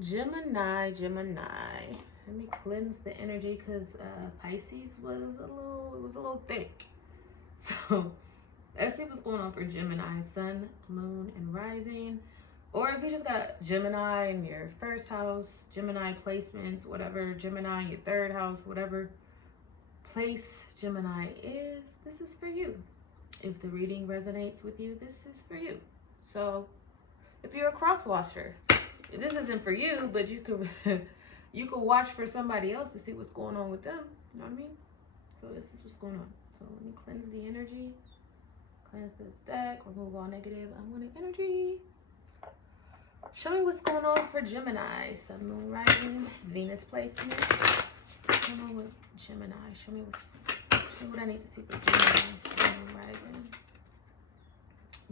Gemini, Gemini. Let me cleanse the energy because Pisces was a little thick. So let's see what's going on for Gemini, Sun, Moon, and Rising. Or if you just got Gemini in your first house, Gemini placements, whatever, Gemini in your third house, whatever place Gemini is, this is for you. If the reading resonates with you, this is for you. So if you're a cross watcher, this isn't for you, but you could you could watch for somebody else to see what's going on with them. You know what I mean? So this is what's going on. So let me cleanse the energy. Cleanse this deck. Remove all negative, unwanted energy. Show me what's going on for Gemini. Sun, Moon, Rising, Venus placement. What's going on with Gemini? Show me what I need to see for Gemini. Sun, Moon, Rising.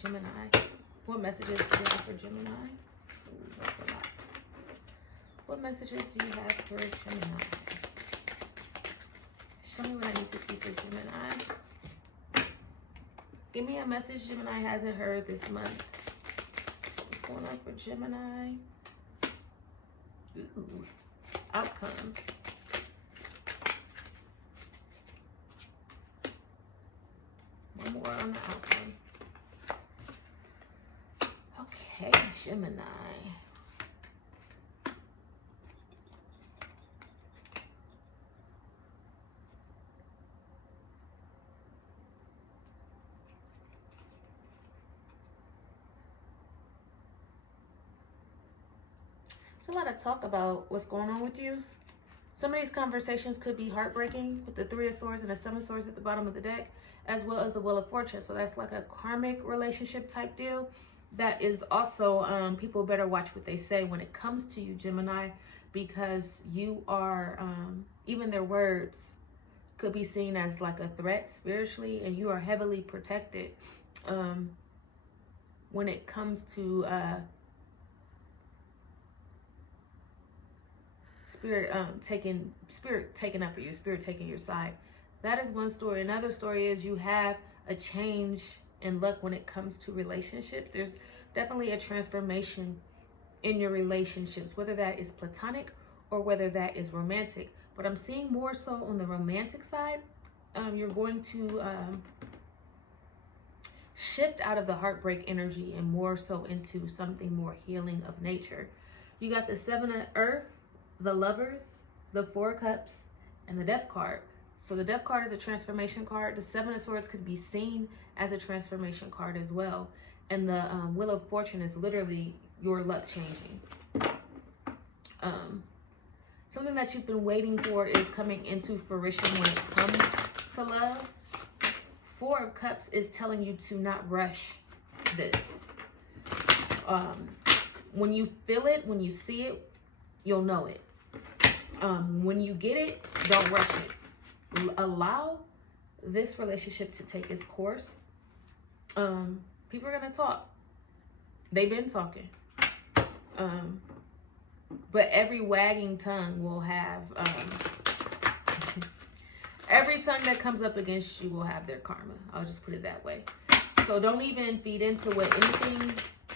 Gemini. What messages do you have for Gemini? Ooh, that's a lot. What messages do you have for Gemini? Show me what I need to see for Gemini. Give me a message Gemini hasn't heard this month. What's going on for Gemini? Ooh, outcome. One more on the outcome. Okay, Gemini. There's a lot of talk about what's going on with you. Some of these conversations could be heartbreaking with the Three of Swords and the Seven of Swords at the bottom of the deck, as well as the Wheel of Fortune. So that's like a karmic relationship type deal. That is also, people better watch what they say when it comes to you, Gemini, because you are, even their words could be seen as like a threat spiritually, and you are heavily protected when it comes to spirit taking up for you, spirit taking your side. That is one story. Another story is you have a change in luck when it comes to relationships. There's definitely a transformation in your relationships, whether that is platonic or whether that is romantic. But I'm seeing more so on the romantic side. You're going to shift out of the heartbreak energy and more so into something more healing of nature. You got the Seven of Earth, the Lovers, the Four of Cups, and the Death card. So the Death card is a transformation card. The Seven of Swords could be seen as a transformation card as well. And the Wheel of Fortune is literally your luck changing. Something that you've been waiting for is coming into fruition when it comes to love. Four of Cups is telling you to not rush this. When you feel it, when you see it, you'll know it. When you get it, don't rush it. Allow this relationship to take its course. People are going to talk. They've been talking. But every wagging tongue will have, every tongue that comes up against you will have their karma. I'll just put it that way. So don't even feed into what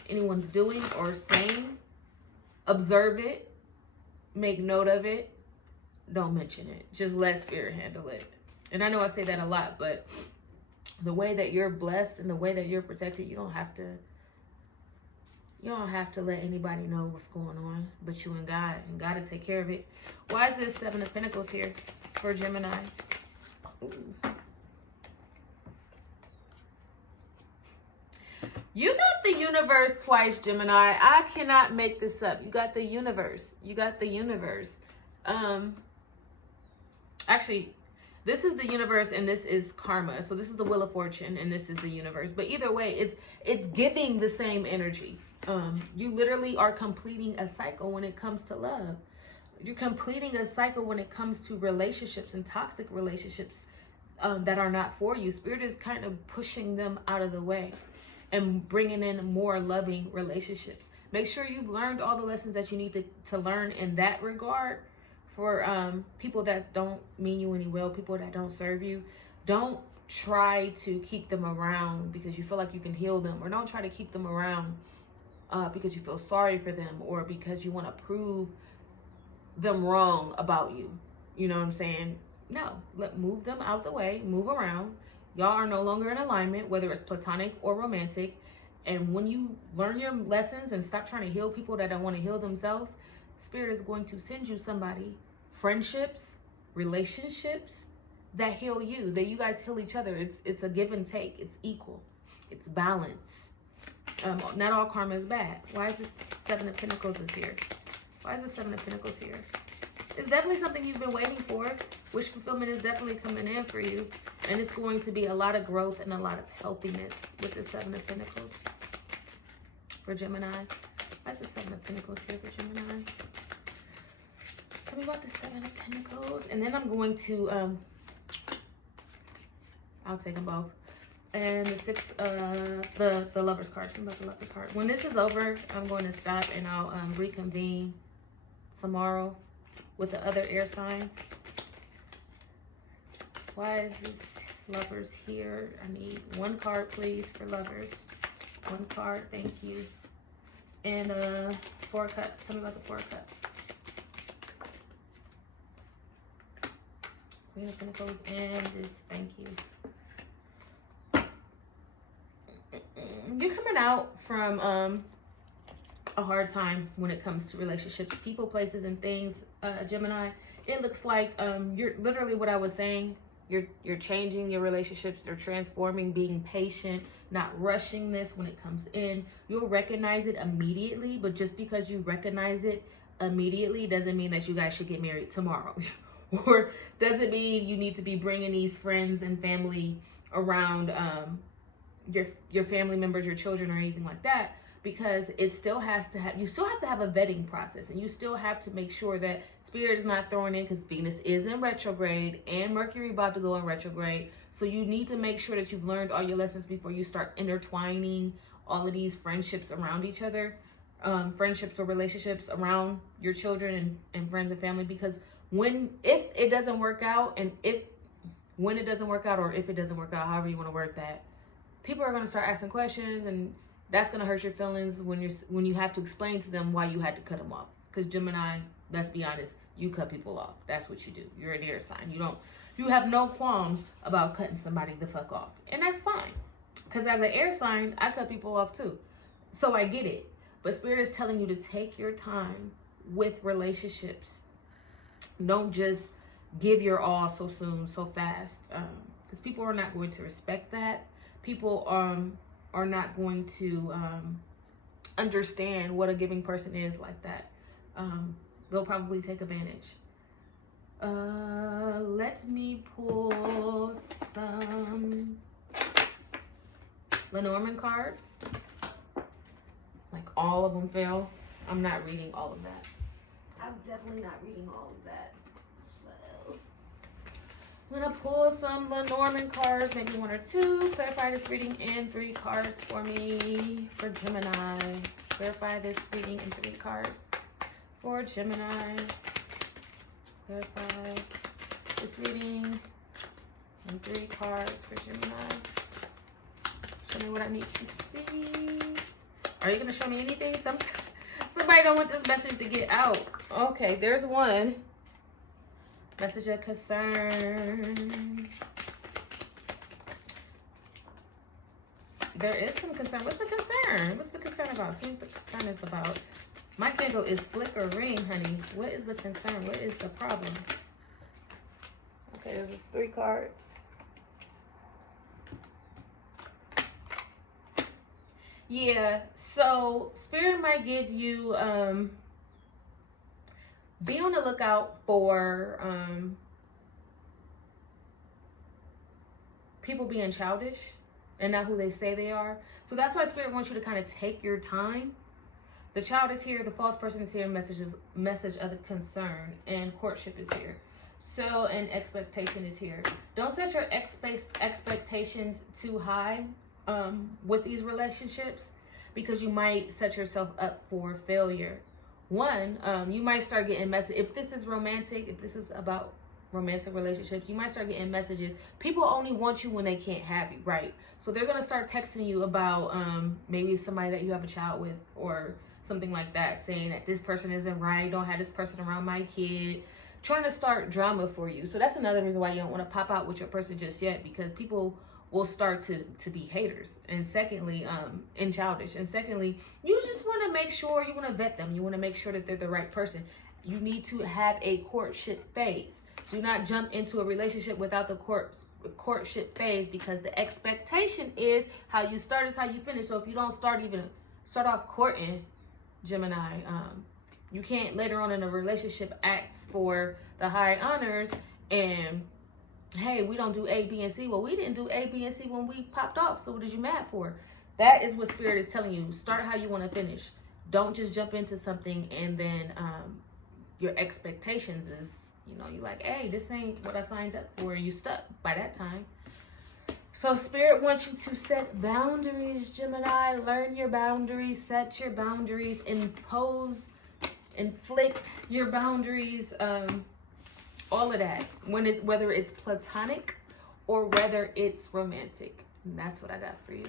anyone's doing or saying. Observe it. Make note of it. Don't mention it. Just let spirit handle it. And I know I say that a lot, but the way that you're blessed and the way that you're protected, you don't have to let anybody know what's going on but you and God to take care of it. Why is this Seven of Pentacles here for Gemini? Ooh. You got the universe twice, Gemini. I cannot make this up. You got the universe. You got the universe. Actually, this is the universe and this is karma. So this is the Wheel of Fortune and this is the universe. But either way, it's giving the same energy. You literally are completing a cycle when it comes to love. You're completing a cycle when it comes to relationships and toxic relationships that are not for you. Spirit is kind of pushing them out of the way and bringing in more loving relationships. Make sure you've learned all the lessons that you need to learn in that regard. For people that don't mean you any well, people that don't serve you, don't try to keep them around because you feel like you can heal them, or don't try to keep them around because you feel sorry for them, or because you want to prove them wrong about you. You know what I'm saying? No, move them out the way, move around. Y'all are no longer in alignment, whether it's platonic or romantic. And when you learn your lessons and stop trying to heal people that don't want to heal themselves, Spirit is going to send you somebody, friendships, relationships that heal you, that you guys heal each other. It's a give and take. It's equal. It's balance. Not all karma is bad. Why is this Seven of Pentacles is here? Why is the Seven of Pentacles here? It's definitely something you've been waiting for. Wish fulfillment is definitely coming in for you. And it's going to be a lot of growth and a lot of healthiness with the Seven of Pentacles for Gemini. That's the Seven of Pentacles here for Gemini. Tell me about the Seven of Pentacles. And then I'm going to, I'll take them both. And the Six, the Lover's card. Tell me about the Lover's card. When this is over, I'm going to stop and I'll reconvene tomorrow with the other air signs. Why is this Lovers here? I need one card, please, for Lovers. One card, thank you. And Four of Cups. Tell me about the Four of Cups. Queen of Pentacles and this, thank you. You're coming out from a hard time when it comes to relationships, people, places, and things, Gemini. It looks like you're literally what I was saying. You're changing your relationships. They're transforming, being patient, not rushing this when it comes in. You'll recognize it immediately, but just because you recognize it immediately doesn't mean that you guys should get married tomorrow. Or doesn't mean you need to be bringing these friends and family around your family members, your children, or anything like that, because it still has to have, you still have to have a vetting process, and you still have to make sure that Spirit is not throwing in, because Venus is in retrograde and Mercury about to go in retrograde. So you need to make sure that you've learned all your lessons before you start intertwining all of these friendships around each other, friendships or relationships around your children and friends and family. Because if it doesn't work out, and when it doesn't work out, or if it doesn't work out, however you want to word that, people are going to start asking questions, and that's going to hurt your feelings when you have to explain to them why you had to cut them off. Because Gemini, let's be honest, you cut people off. That's what you do. You're an air sign. You have no qualms about cutting somebody the fuck off. And that's fine. Because as an air sign, I cut people off too. So I get it. But Spirit is telling you to take your time with relationships. Don't just give your all so soon, so fast. Because people are not going to respect that. People are not going to understand what a giving person is like that. They'll probably take advantage. Let me pull some Lenormand cards. Like all of them fell. I'm not reading all of that. I'm definitely not reading all of that. So I'm gonna pull some Lenormand cards, maybe one or two. Clarify this reading in 3 cards for me for Gemini. Clarify this reading in 3 cards for Gemini. Clarify this reading in 3 cards for Gemini. Show me what I need to see. Are you gonna show me anything? Somebody don't want this message to get out. Okay, there's one. Message of concern. There is some concern. What's the concern? What's the concern about? Tell me what the concern is about. My candle is flickering, honey. What is the concern? What is the problem? Okay, there's just 3 cards. Yeah, so Spirit might give you, be on the lookout for people being childish and not who they say they are. So that's why Spirit wants you to kind of take your time. The child is here, the false person is here, message of the concern, and courtship is here. So, and expectation is here. Don't set your expectations too high with these relationships, because you might set yourself up for failure. One, you might start getting messy. If this is romantic, if this is about romantic relationships, you might start getting messages. People only want you when they can't have you, right? So they're going to start texting you about maybe somebody that you have a child with or something like that, saying that this person isn't right, don't have this person around my kid, trying to start drama for you. So that's another reason why you don't want to pop out with your person just yet, because people will start to be haters, and secondly, and childish. And secondly, you just want to make sure, you want to vet them. You want to make sure that they're the right person. You need to have a courtship phase. Do not jump into a relationship without the courtship phase, because the expectation is how you start is how you finish. So if you don't start off courting, Gemini, you can't later on in a relationship ask for the high honors and, hey, we don't do A, B, and C. Well, we didn't do A, B, and C when we popped off. So what did you mad for? That is what Spirit is telling you. Start how you want to finish. Don't just jump into something and then your expectations is, you know, you're like, hey, this ain't what I signed up for. You stuck by that time. So Spirit wants you to set boundaries, Gemini. Learn your boundaries, set your boundaries, inflict your boundaries, all of that. Whether it's platonic or whether it's romantic. And that's what I got for you.